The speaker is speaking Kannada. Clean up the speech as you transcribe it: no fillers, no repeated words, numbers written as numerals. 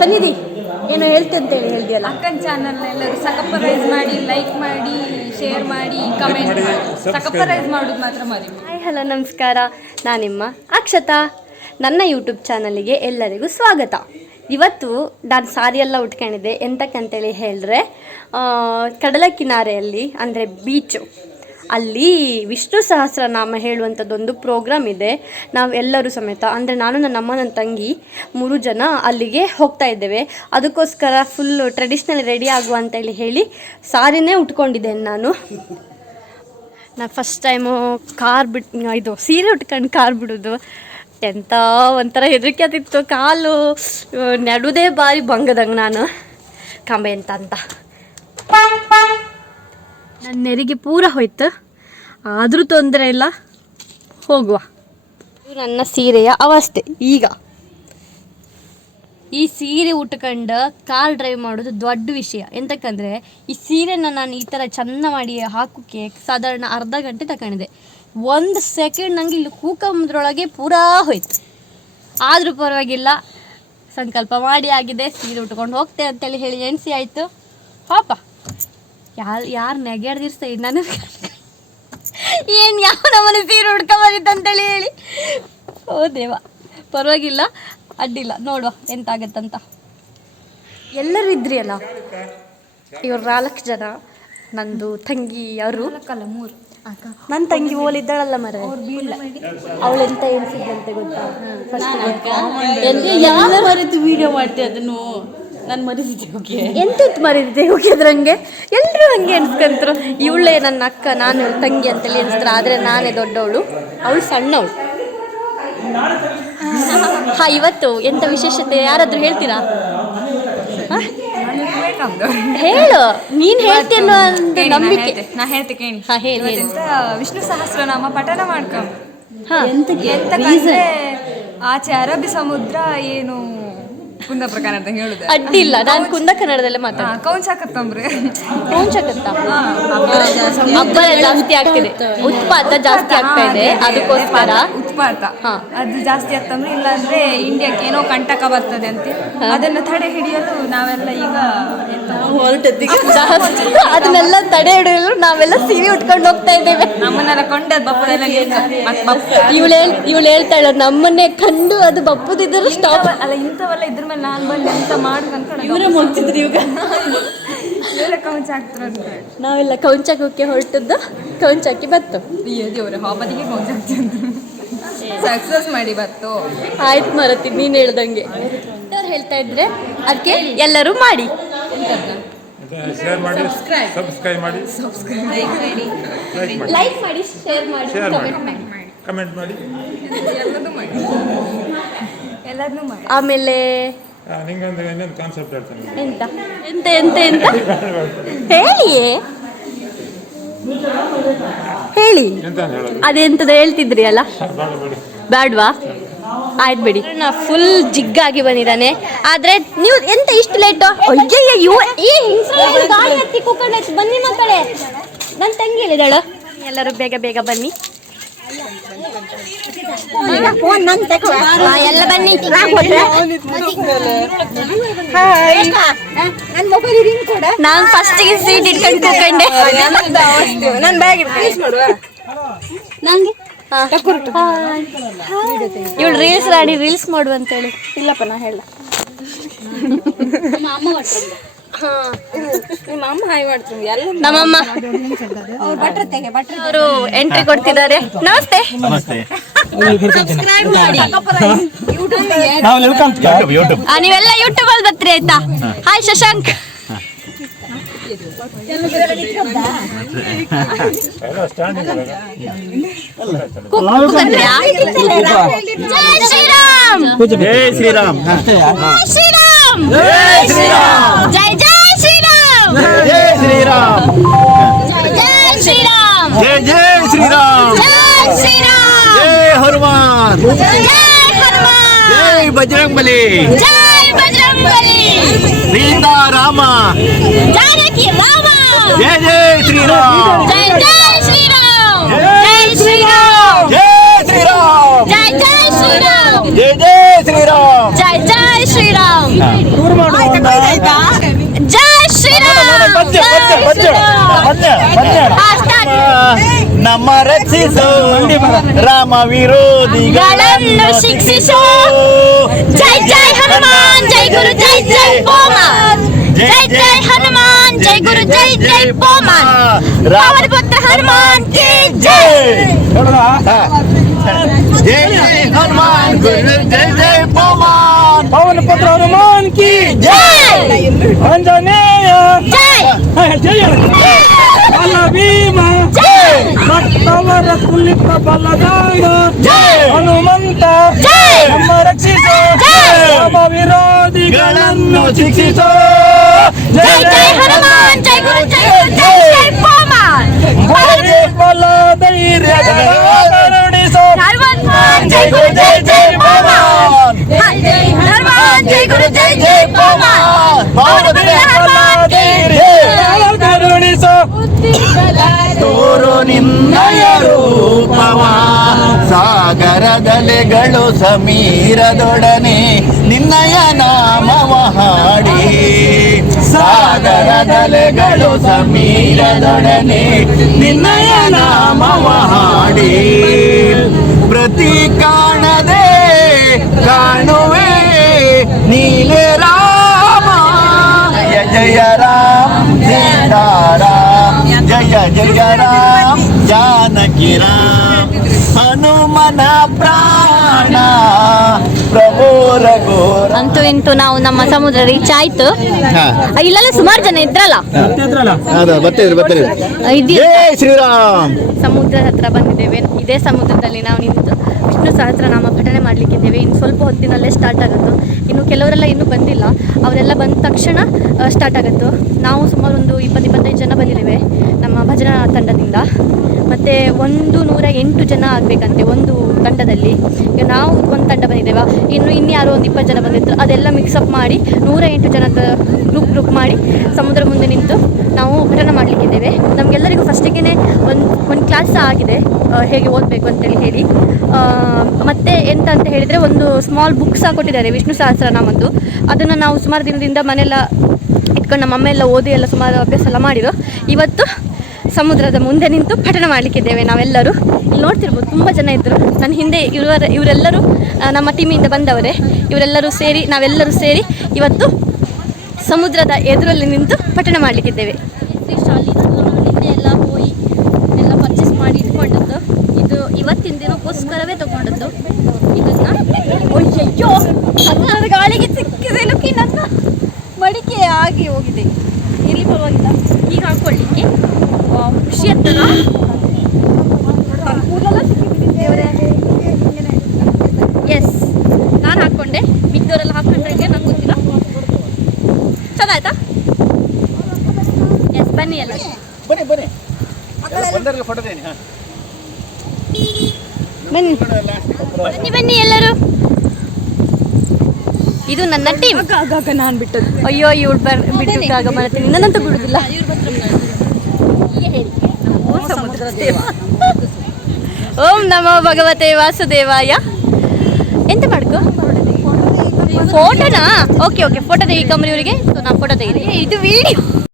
ಸನ್ನಿಧಿ ಏನೋ ಹೇಳ್ತೆ ಅಂತೇಳಿ ಹೇಳಿದೆಯಲ್ಲ. ಅಕ್ಕನ ಚಾನಲ್ನ ಎಲ್ಲರೂ ಸಕಪ್ಪರೈಸ್ ಮಾಡಿ, ಲೈಕ್ ಮಾಡಿ, ಶೇರ್ ಮಾಡಿ, ಕಮೆಂಟ್ ಮಾಡಿ. ಸಕಪ್ಪರೈಸ್ ಮಾಡೋದು ಮಾತ್ರ ಮರಿ. ಹಾಯ್ ಹಲೋ ನಮಸ್ಕಾರ, ನಾನು ನಿಮ್ಮ ಅಕ್ಷತಾ. ನನ್ನ ಯೂಟ್ಯೂಬ್ ಚಾನಲಿಗೆ ಎಲ್ಲರಿಗೂ ಸ್ವಾಗತ. ಇವತ್ತು ನಾನು ಸಾರಿ ಎಲ್ಲ ಉಟ್ಕೊಂಡಿದ್ದೆ. ಎಂತಕ್ಕಂತೇಳಿ ಹೇಳಿದ್ರೆ, ಕಡಲ ಕಿನಾರೆಯಲ್ಲಿ ಅಂದರೆ ಬೀಚು, ಅಲ್ಲಿ ವಿಷ್ಣು ಸಹಸ್ರನಾಮ ಹೇಳುವಂಥದ್ದೊಂದು ಪ್ರೋಗ್ರಾಮ್ ಇದೆ. ನಾವು ಎಲ್ಲರೂ ಸಮೇತ ಅಂದರೆ ನಾನು, ನನ್ನ ಅಮ್ಮ, ನನ್ನ ತಂಗಿ 3 ಜನ ಅಲ್ಲಿಗೆ ಹೋಗ್ತಾ ಇದ್ದೇವೆ. ಅದಕ್ಕೋಸ್ಕರ ಫುಲ್ಲು ಟ್ರೆಡಿಷ್ನಲ್ ರೆಡಿ ಆಗುವ ಅಂತೇಳಿ ಹೇಳಿ ಸಾರಿನೇ ಉಟ್ಕೊಂಡಿದ್ದೇನೆ ನಾನು ಫಸ್ಟ್ ಟೈಮು ಇದು ಸೀರೆ ಉಟ್ಕೊಂಡು ಕಾರ್ ಬಿಡೋದು ಎಂಥ ಒಂಥರ ಹೆದರಿಕೆ ಆತಿತ್ತು. ಕಾಲು ನಡುವುದೇ ಬಾರಿ ಬಂಗದಂಗೆ ನಾನು ಕಂಬೆ ಅಂತ ನನ್ನ ನೆರಿಗೆ ಪೂರ ಹೋಯ್ತು, ಆದರೂ ತೊಂದರೆ ಇಲ್ಲ, ಹೋಗುವ. ನನ್ನ ಸೀರೆಯ ಅವಸ್ಥೆ ಈಗ. ಈ ಸೀರೆ ಉಟ್ಕೊಂಡು ಕಾರ್ ಡ್ರೈವ್ ಮಾಡೋದು ದೊಡ್ಡ ವಿಷಯ. ಎಂತಕ್ಕಂದರೆ ಈ ಸೀರೆನ ನಾನು ಈ ಥರ ಚೆಂದ ಮಾಡಿ ಹಾಕೋಕ್ಕೆ ಸಾಧಾರಣ ಅರ್ಧ ಗಂಟೆ ತಗೊಂಡಿದ್ದೆ. 1 ಸೆಕೆಂಡ್ ನಂಗೆ ಇಲ್ಲಿ ಕೂಕಂಬದ್ರೊಳಗೆ ಪೂರಾ ಹೋಯ್ತು. ಆದರೂ ಪರವಾಗಿಲ್ಲ, ಸಂಕಲ್ಪ ಮಾಡಿ ಆಗಿದೆ, ಸೀರೆ ಉಟ್ಕೊಂಡು ಹೋಗ್ತೆ ಅಂತೇಳಿ ಹೇಳಿ ಎಣಿಸಿ ಆಯಿತು. ಪಾಪ ಯಾರು ನೆಗೆಡ್ದಿರ್ಸ್ತಾ ಇದ್ದು ನನಗೆ ಏನು ಯಾವ ನಮ್ಮನೆ ಸೀರೆ ಉಟ್ಕೊಂಬರಿತ್ತು ಅಂತೇಳಿ ಹೇಳಿ. ಓ ದೇವ, ಪರವಾಗಿಲ್ಲ, ಅಡ್ಡಿಲ್ಲ, ನೋಡುವ ಎಂತಾಗತ್ತಂತ. ಎಲ್ಲರೂ ಇದ್ರಿ ಅಲ್ಲ, ಇವ್ರು 4 ಜನ. ನಂದು ತಂಗಿ ಅವರು 3. ನನ್ನ ತಂಗಿ ಓಲಿದ್ದಾಳಲ್ಲ ಮರ, ಅವಳೆಂತ ಎಣಿಸಿದ್ದಂತೆ ಗೊತ್ತಾ? ಮರೆತು ವಿಡಿಯೋ ಮಾಡ್ತೆ ಅದನ್ನು ನಾನು ಮರಿಸಿದ್ದೆ. ಎಂತಿತ್ತು ಮರಿದ್ದೆ ಹೋಗಿದ್ರಂಗೆ ಎಲ್ಲರೂ ಹಂಗೆ ಎಣಿಸ್ಕೊಂತರು. ಇವಳೇ ನನ್ನ ಅಕ್ಕ, ನಾನು ತಂಗಿ ಅಂತೇಳಿ ಎಣಿಸ್ತಾರೆ. ಆದರೆ ನಾನೇ ದೊಡ್ಡವಳು, ಅವಳು ಸಣ್ಣವಳು. ಹಾಂ, ಇವತ್ತು ಎಂಥ ವಿಶೇಷತೆ ಯಾರಾದರೂ ಹೇಳ್ತೀರಾ? ಹೇಳು, ನೀನು ಹೇಳ್ತೇನೋ ಅಂತ ನಂಬಿಕೆ. ನಾ ಹೇಳ್ತೆ ಕೇಳಿ. ಹಾಂ, ಹೇಳಿ. ವಿಷ್ಣು ಸಹಸ್ರನಾಮ ಪಠನ ಮಾಡ್ಕೊಂಡು. ಹಾಂ, ಎಂತಕ್ಕಂದ್ರೆ ಆಚೆ ಅರಬ್ಬಿ ಸಮುದ್ರ ಏನು ಕುಂದ ಪ್ರಕಾರ ಅಂತ ಹೇಳುದು ಅಡ್ಡಿಲ್ಲ. ನಾನು ಕುಂದ ಕನ್ನಡದಲ್ಲೇ ಮಾತಾಡ. ಕೌಂಚಾಕತ್ತಂಬ್ರಿ ಹಬ್ಬ ಜಾಸ್ತಿ ಆಗ್ತಿದೆ, ಉತ್ಪಾತ ಜಾಸ್ತಿ ಆಗ್ತಾ ಇದೆ, ಅದಕ್ಕೋಸ್ಕರ ಉತ್ಪಾತ ಅದು ಜಾಸ್ತಿ ಆಗ್ತಂದ್ರೆ, ಇಲ್ಲಾಂದ್ರೆ ಇಂಡಿಯಾಕ್ಕೆ ಏನೋ ಕಂಟಕ ಬರ್ತದೆ ಅಂತ ಅದನ್ನು ತಡೆ ಹಿಡಿಯಲು ನಾವೆಲ್ಲ ಈಗ ಅದನ್ನೆಲ್ಲ ತಡೆ ಹಿಡಿಯಲು ನಾವೆಲ್ಲ ಸೀರೆ ಉಟ್ಕೊಂಡು ಹೋಗ್ತಾ ಇದ್ದೇವೆ. ನಮ್ಮನ್ನೆಲ್ಲ ಕೊಂಡದ್ ಬಪ್ಪದೆಲ್ಲ ಇವಳು ಹೇಳ್ತಾಳೆ, ನಮ್ಮನ್ನೇ ಕಂಡು ಅದು ಬಪ್ಪುದಿದ್ರು ಸ್ಟಾಪ್ ಅಲ್ಲ, ಇಂಥವೆಲ್ಲ ಇದ್ರ ಮೇಲೆ ನಾನು ಬಂದು ಎಂತ ಮಾಡುದು ಇವರೇ ಮುಗ್ತಿದ್ರು. ಇವಾಗ ಕೌಂಚ ಆಗ್ತಾರೆ. ನಾವೆಲ್ಲ ಕೌಂಚಾಕೋಕ್ಕೆ ಹೊರಟದ್ದು, ಕೌಂಚಾಕಿ ಬತ್ತು. ದೇವ್ರ ಹಾಬದಿಗೆ ಕೌಂಚ ಆಗ್ತದೆ, ಸಕ್ಸಸ್ ಮಾಡಿ ಬತ್ತು. ಆಯ್ತು ಮರತಿ, ನೀನು ಹೇಳ್ದಂಗೆ ಅವ್ರು ಹೇಳ್ತಾ ಇದ್ರೆ ಅದಕ್ಕೆ ಎಲ್ಲರೂ ಮಾಡಿ, ಶೇರ್ ಮಾಡಿ, ಸಬ್ಸ್ಕ್ರೈಬ್ ಮಾಡಿ, ಲೈಕ್ ಮಾಡಿ, ಶೇರ್ ಮಾಡಿ, ಕಮೆಂಟ್ ಮಾಡಿ, ಎಲ್ಲದನ್ನೂ ಮಾಡಿ. ಆಮೇಲೆ ನಿಂಗೊಂದು ಇನ್ನೊಂದು ಕಾನ್ಸೆಪ್ಟ್ ಹೇಳ್ತಾನೆ. ಎಂತ ಎಂತ ಎಂತ ಎಂತ ಹೇಳಿಯೇ ಹೇಳಿ. ಅದೆಂತದ ಹೇಳ್ತಿದ್ರಿ ಅಲ್ಲ, ಬ್ಯಾಡ್ವಾ? ಆಯ್ತು ಬಿಡಿ. ನಾ ಫುಲ್ ಜಿಗ್ಗಾಗಿ ಬಂದಿದ್ದಾನೆ. ಆದರೆ ನೀವು ಎಂತ ಇಷ್ಟು ಲೇಟು? ಅಯ್ಯಯ್ಯೋ, ಗಾಳಿ ಹತ್ತಿ ಕೂಕೊಂಡಾಯ್ತು. ಬನ್ನಿ ಮಕ್ಕಳೇ, ನನ್ನ ತಂಗಿ ಹೇಳಿದಾಳು, ಎಲ್ಲರೂ ಬೇಗ ಬೇಗ ಬನ್ನಿ. ಎಲ್ಲ ಬನ್ನಿ. ನಾನು ಫಸ್ಟಿಗೆ ಸೀಟ್ ಇಟ್ಕೊಂಡು ಕೂತ್ಕೊಂಡೆ. ನನ್ನ ಬ್ಯಾಗ್ ನಂಗೆ ಇವಳು ರೀಲ್ಸ್ ರಾಡಿ, ರೀಲ್ಸ್ ಮಾಡು ಅಂತೇಳಿ. ಇಲ್ಲಪ್ಪ, ನಾ ಹೇಳ. ನಿಮ್ಮ ಅಮ್ಮ ಹಾಯ್ ಮಾಡ್ತೀನಿ. ಎಲ್ಲ ನಮ್ಮಮ್ಮ ಅವರು ಎಂಟ್ರಿ ಕೊಡ್ತಿದ್ದಾರೆ. ನಮಸ್ತೆ. ಸಬ್ಸ್ಕ್ರೈಬ್ ಮಾಡಿ. ನೀವೆಲ್ಲ ಯೂಟ್ಯೂಬ್ ಅಲ್ಲಿ ಬರ್ತೀರಿ ಆಯ್ತಾ? ಹಾಯ್ ಶಶಾಂಕ್. ಜೈ ಶ್ರೀರಾಮ್, ಜೈ ಶ್ರೀರಾಮ್, ಶ್ರೀರಾಮ್, ಜೈ ಶ್ರೀರಾಮ್, ಜೈ ಜೈ ಶ್ರೀರಾಮ್, ಜೈ ಶ್ರೀರಾಮ್, ಜೈ ಶ್ರೀರಾಮ್, ಜೈ ಜೈ ಶ್ರೀರಾಮ್, ಜೈ ಶ್ರೀರಾಮ್, ಜೈ ಹನುಮಾನ್, ಜೈ ಹನುಮಾನ್, ಜೈ ಬಜರಂಗಬಲಿ, ಜೈ ಬಜರಂಗಬಲಿ, ಸೀತಾ ರಾಮ, ಜಾನಕಿ ರಾಮ, ಜೈ ಜೈ ಶ್ರೀರಾಮ್, ಜೈ ಜೈ ಶ್ರೀರಾಮ್, ಜೈ ಶ್ರೀರಾಮ್, ಜೈ ಶ್ರೀರಾಮ್, ಜೈ ಜೈ ಶ್ರೀರಾಮ್, ಜೈ ಜೈ ಶ್ರೀರಾಮ್, ಜೈ ಜೈ ಶ್ರೀರಾಮ್, ಜೈ ಶ್ರೀರಾಮ್ ನಮ್ಮ ರಕ್ಷಿಸು ರಾಮ ವಿರೋಧಿಗಳನ್ನು ಶಿಕ್ಷಿಸು ಜೈ ಜೈ ಹನುಮಾನ್ ಜೈ ಗುರು ಜೈ ಜೈ ಪೋಮಾನ್ ಜೈ ಜೈ ಹನುಮಾನ್ ಜೈ ಗುರು ಜೈ ಜೈ ಪೋಮಾನ್ ರಾವಣ ಪುತ್ರ ಹನುಮಾನ್ ಕಿ ಜೈ ಜೈ ಜೈ ಹನುಮಾನ್ ಜೈ ಜೈ ಪವನ್ ಪವನ ಪುತ್ರ ಹನುಮಾನ್ ಕಿ ಜೈ ಆಂಜನೇಯ ಜೈ ಜಯ ಬಲ ಭೀಮ ಭಕ್ತವರ ಕುಲಿತ ಬಲದಾಮ ಹನುಮಂತ ನಮ್ಮ ರಕ್ಷಿಸೋ ರಾಮ ವಿರೋಧಿಗಳನ್ನು ಶಿಕ್ಷಿಸೋ ಜೈ ಜೈ ಹನುಮಾನ್ ಜೈ ಗುರು ಜೈ ಜೈ ಜೈ ಪೋಮಾನ್ ಬಲ ಧೈರ್ಯ ಕರುಣಿಸೋ ಹನುಮಾನ್ ಜೈ ಗುರು ಜೈ ಜೈ ಪೋಮಾನ್ ಹನುಮಾನ್ ಜೈ ಗುರು ಜೈ ಜೈ ಪೋಮಾನ್ ಹನುಮಾನ್ ಧೈರ್ಯ ಕರುಣಿಸೋ ತೋರು ನಿನ್ನಯ ರೂಪವ ಸಾಗರದಲೆಗಳು ಸಮೀರದೊಡನೆ ನಿನ್ನಯ ನಾಮವ ಹಾಡಿ ಸಾಗರದಲೆಗಳು ಸಮೀರದೊಡನೆ ನಿನ್ನಯ ನಾಮವ ಹಾಡಿ ಪ್ರತಿ ಕಾಣದೆ ಕಾಣುವೆ ನೀಲೆ ರಾಮ ಜಯ ಜಯ ರಾಮ ಸೀತಾರಾಮ್ ಜಯ ಜಯ ರಾಮ ಜಾನಕಿ ರಾಮ ಹನುಮನ ಪ್ರಾಣ ಪ್ರಭು ರಘುರ ಅಂತೂ ಇಂತೂ ನಾವು ನಮ್ಮ ಸಮುದ್ರ ರೀಚ್ ಆಯ್ತು ಇಲ್ಲೆಲ್ಲ ಸುಮಾರು ಜನ ಇದ್ರಲ್ಲ ಬರ್ತೀರಿ ಇದು ಜೈ ಶ್ರೀರಾಮ್ ಸಮುದ್ರದ ಹತ್ರ ಬಂದಿದ್ದೇವೆ ಇದೇ ಸಮುದ್ರದಲ್ಲಿ ನಾವು ನಿಂತು ವಿಷ್ಣು ಸಹಸ್ರನಾಮ ಪಠನೆ ಮಾಡಲಿಕ್ಕಿದ್ದೇವೆ ಇನ್ನು ಸ್ವಲ್ಪ ಹೊತ್ತಿನಲ್ಲೇ ಸ್ಟಾರ್ಟ್ ಆಗುತ್ತೋ ಇನ್ನು ಕೆಲವರೆಲ್ಲ ಇನ್ನೂ ಬಂದಿಲ್ಲ ಅವರೆಲ್ಲ ಬಂದ ತಕ್ಷಣ ಸ್ಟಾರ್ಟ್ ಆಗುತ್ತೋ ನಾವು ಸುಮಾರು ಒಂದು 20-25 ಜನ ಬಂದಿದ್ದೇವೆ ನಮ್ಮ ಭಜನಾ ತಂಡದಿಂದ ಮತ್ತು 108 ಜನ ಆಗಬೇಕಂತೆ ಒಂದು ತಂಡದಲ್ಲಿ ಈಗ ನಾವು ಒಂದು ತಂಡ ಬಂದಿದ್ದೇವೆ ಇನ್ಯಾರೋ ಒಂದು 20 ಜನ ಬಂದಿದ್ರು ಅದೆಲ್ಲ ಮಿಕ್ಸಪ್ ಮಾಡಿ 108 ಜನದ ಗ್ರೂಪ್ ಮಾಡಿ ಸಮುದ್ರ ಮುಂದೆ ನಿಂತು ನಾವು ಪಠಣ ಮಾಡಲಿಕ್ಕಿದ್ದೇವೆ ನಮಗೆಲ್ಲರಿಗೂ ಫಸ್ಟಿಗೆ ಒಂದು ಕ್ಲಾಸ್ ಆಗಿದೆ ಹೇಗೆ ಓದಬೇಕು ಅಂತೇಳಿ ಹೇಳಿ ಮತ್ತು ಎಂತ ಅಂತ ಹೇಳಿದರೆ ಒಂದು ಸ್ಮಾಲ್ ಬುಕ್ ಸಹ ಕೊಟ್ಟಿದ್ದಾರೆ ವಿಷ್ಣು ಸಹಸ್ರನಾಮದ್ದು ಅದನ್ನು ನಾವು ಸುಮಾರು ದಿನದಿಂದ ಮನೆಯೆಲ್ಲ ಇಟ್ಕೊಂಡು ನಮ್ಮ ಅಮ್ಮ ಎಲ್ಲ ಓದಿ ಎಲ್ಲ ಸುಮಾರು ಅಭ್ಯಾಸ ಎಲ್ಲ ಮಾಡಿರೋ ಇವತ್ತು ಸಮುದ್ರದ ಮುಂದೆ ನಿಂತು ಪಠಣ ಮಾಡಲಿಕ್ಕಿದ್ದೇವೆ ನಾವೆಲ್ಲರೂ ಇಲ್ಲಿ ನೋಡ್ತಿರ್ಬೋದು ತುಂಬ ಜನ ಇದ್ದರು ನನ್ನ ಹಿಂದೆ ಇವರೆಲ್ಲರೂ ನಮ್ಮ ಟೀಮಿಂದ ಬಂದವರೇ ಇವರೆಲ್ಲರೂ ಸೇರಿ ನಾವೆಲ್ಲರೂ ಸೇರಿ ಇವತ್ತು ಸಮುದ್ರದ ಎದುರಲ್ಲಿ ನಿಂತು ಪಠಣ ಮಾಡಲಿಕ್ಕಿದ್ದೇವೆ ಎಲ್ಲ ಹೋಗಿ ಎಲ್ಲ ಪರ್ಚೇಸ್ ಮಾಡಿ ಇಟ್ಕೊಂಡದ್ದು ಇದು ಇವತ್ತಿನ ದಿನಕ್ಕೋಸ್ಕರವೇ ತಗೊಂಡದ್ದು ಇದನ್ನು ಅಯ್ಯೋ ನನ್ನ ಗಾಳಿಗೆ ಸಿಕ್ಕಿದೆ ಲುಕ್ಕಿ ನನ್ನ ಮಡಿಕೆ ಆಗಿ ಹೋಗಿದೆ ಇಲ್ಲಿ ಪರವಾಗಿಲ್ಲ ಈಗ ಹಾಕ್ಕೊಳ್ಳಿಕ್ಕೆ ಖುಷಿ ಆಗ್ತದ ಎಸ್ ನಾನು ಹಾಕ್ಕೊಂಡೆ ಮಿಕ್ಕವರೆಲ್ಲ ಹಾಕ್ಕೊಂಡ್ರೆ ನಂಗೆ ಗೊತ್ತಿಲ್ಲ ಚೆನ್ನಾಯ್ತಾ ಎಸ್ ಬನ್ನಿ ಎಲ್ಲ ಬನ್ನಿ ಎಲ್ಲರೂ ಇದು ನನ್ನ ಟೀಮ್ ನಾನು ಬಿಟ್ಟದ್ದು ಅಯ್ಯೋ ಇವಳು ಬಿಟ್ಟು ಮಾಡ್ತೀನಿ ನನ್ನಂತೂ ಬಿಡುದಿಲ್ಲ ಓಂ ನಮೋ ಭಗವತೆ ವಾಸುದೇವಾಯ ಎಂತ ಮಾಡ್ಕೋ ಫೋಟೋನಾ ಓಕೆ ಫೋಟೋ ತೆಗಿ ಕಮ್ಮರಿ ಇವರಿಗೆ ಸೊ ನಾ ಫೋಟೋ ತೆಗಿತೀನಿ ಇದು ವಿಡಿಯೋ